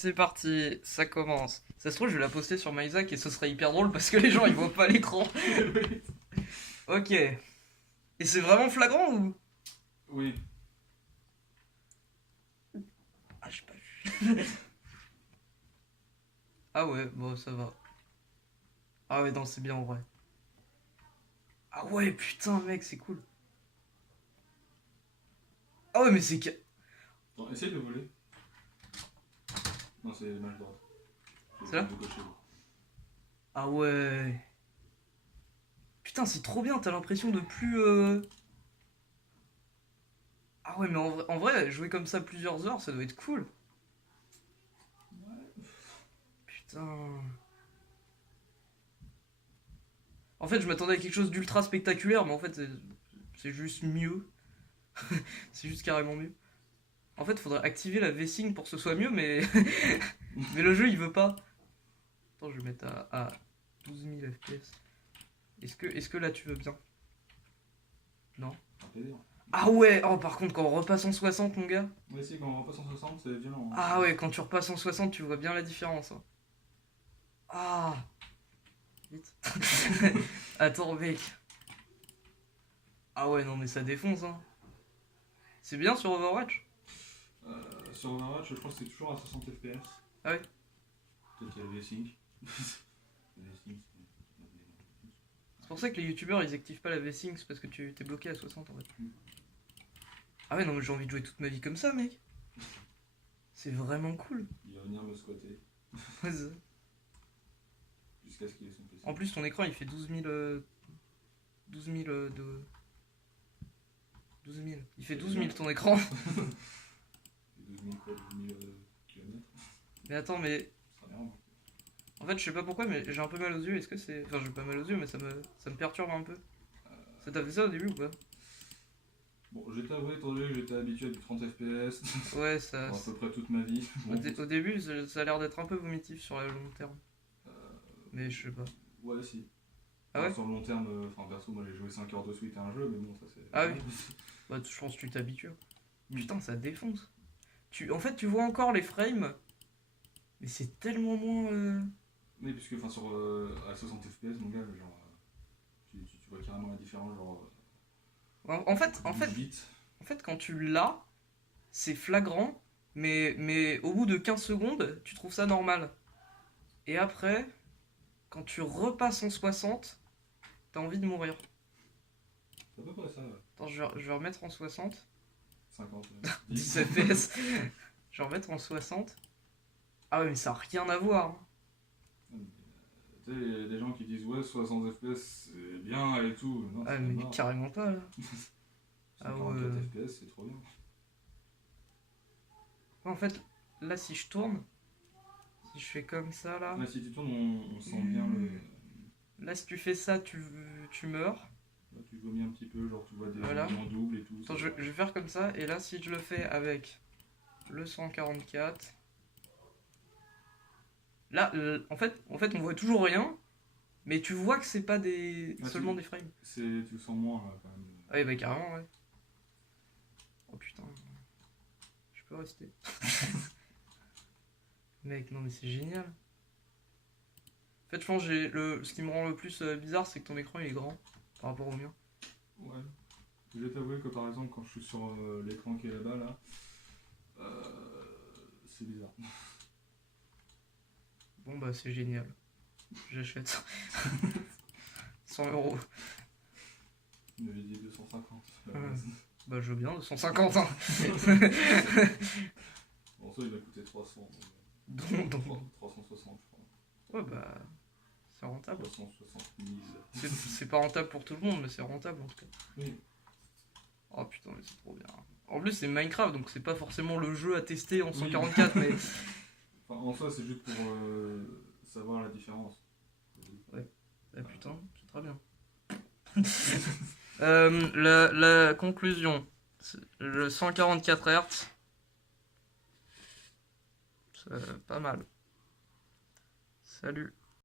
C'est parti, ça commence. Ça se trouve, je vais la poster sur MyZac et ce serait hyper drôle parce que les gens ils voient pas l'écran. Ok. Et c'est vraiment flagrant ou? Oui. Ah, j'ai pas vu. Ah ouais, bon, ça va. Ah ouais, non, c'est bien en vrai. Ah ouais, putain, mec, c'est cool. Ah ouais, mais c'est... Attends, essaye de voler. Non, c'est mal droite. C'est là? De gauche. Ah ouais. Putain, c'est trop bien, t'as l'impression de plus... Ah ouais, mais en vrai, jouer comme ça plusieurs heures, ça doit être cool. Ouais. Putain... En fait, je m'attendais à quelque chose d'ultra spectaculaire, mais en fait, c'est juste mieux. C'est juste carrément mieux. En fait, faudrait activer la V-Sync pour que ce soit mieux, mais... mais le jeu, il veut pas. Attends, je vais mettre à 12 000 FPS. Est-ce que là, tu veux bien? Non. Un plaisir. Ah ouais. Oh, par contre, quand on repasse en 60, mon gars. Ouais, si, quand on repasse en 60, c'est violent. Hein. Ah ouais, quand tu repasses en 60, tu vois bien la différence. Hein. Ah. Vite. Attends, mec. Ah ouais, non, mais ça défonce, hein. C'est bien sur Overwatch? Sur Overwatch, je crois que c'est toujours à 60 FPS. Ah ouais. Peut-être qu'il y a le V-Sync. Le V-Sync, C'est pour ça que les youtubeurs ils activent pas la V-Sync, c'est parce que tu t'es bloqué à 60 en fait. Ah ouais, non, mais j'ai envie de jouer toute ma vie comme ça, mec. C'est vraiment cool. il va venir me squatter. Ouais, c'est ça. Jusqu'à ce qu'il ait son PC. En plus, ton écran il fait 12 000. 12 000 de. 12 000. Il fait 12 000 ton écran. 12 000 quoi, 12 000 km. Mais attends, mais. Ça sera bien. En fait, je sais pas pourquoi, mais j'ai un peu mal aux yeux. Est-ce que c'est. Enfin, j'ai pas mal aux yeux, mais ça me perturbe un peu. Ça t'a fait ça au début ou pas? Bon, je vais t'avouer, étant donné que j'étais habitué à du 30 FPS Ouais, ça. pour à peu près toute ma vie. Au début, ça a l'air d'être un peu vomitif sur le long terme. Mais je sais pas. Ouais, si. Ah ouais? Sur le long terme, enfin perso, moi j'ai joué 5 heures de suite à un jeu, mais bon, ça c'est. Ah oui. Bah, je pense que tu t'habitues. Putain, ça défonce. En fait, tu vois encore les frames, mais c'est tellement moins. Oui, puisque enfin, sur à 60 FPS, mon gars, genre. Tu vois carrément la différence, genre. En fait, quand tu l'as, c'est flagrant, mais au bout de 15 secondes, tu trouves ça normal. Et après, quand tu repasses en 60, t'as envie de mourir. C'est à peu près ça, ouais. Attends, je vais remettre en 60. 50. 10 FPS. Je vais remettre en 60. Ah ouais, mais ça n'a rien à voir. Hein. Tu sais, il y a des gens qui disent ouais, 60 FPS c'est bien et tout. Non, Ah, c'est mais mort. carrément pas là. 144 ouais. FPS, c'est trop bien. En fait, là, si je tourne, si je fais comme ça là. Là, si tu tournes, on sent bien le. Là, si tu fais ça, tu meurs. Là, tu vomis un petit peu, genre tu vois des Voilà. en double et tout. Attends, je vais faire comme ça, et là, si je le fais avec le 144. Là, en fait, on voit toujours rien, mais tu vois que c'est pas seulement des frames. Tu le sens moins là, quand même. Ah oui, bah carrément, ouais. Oh putain. Je peux rester. Mec, non mais c'est génial. En fait, je pense que ce qui me rend le plus bizarre, c'est que ton écran il est grand par rapport au mien. Ouais. Je vais t'avouer que par exemple, quand je suis sur l'écran qui est là-bas, là, c'est bizarre. Bon bah c'est génial. J'achète. 100 €. Il m'avait dit 250. Bah je veux bien, 250 hein. Bon, ça il m'a coûté 300. Donc, 360, je crois. ouais bah c'est rentable. 360 000. C'est pas rentable pour tout le monde, mais c'est rentable en tout cas. Oui. Oh putain, mais c'est trop bien. En plus c'est Minecraft, donc c'est pas forcément le jeu à tester en 144, mais... Enfin, en soi, c'est juste pour savoir la différence. Ouais. Ah putain, c'est très bien. La conclusion. Le 144 Hz. C'est pas mal. Salut.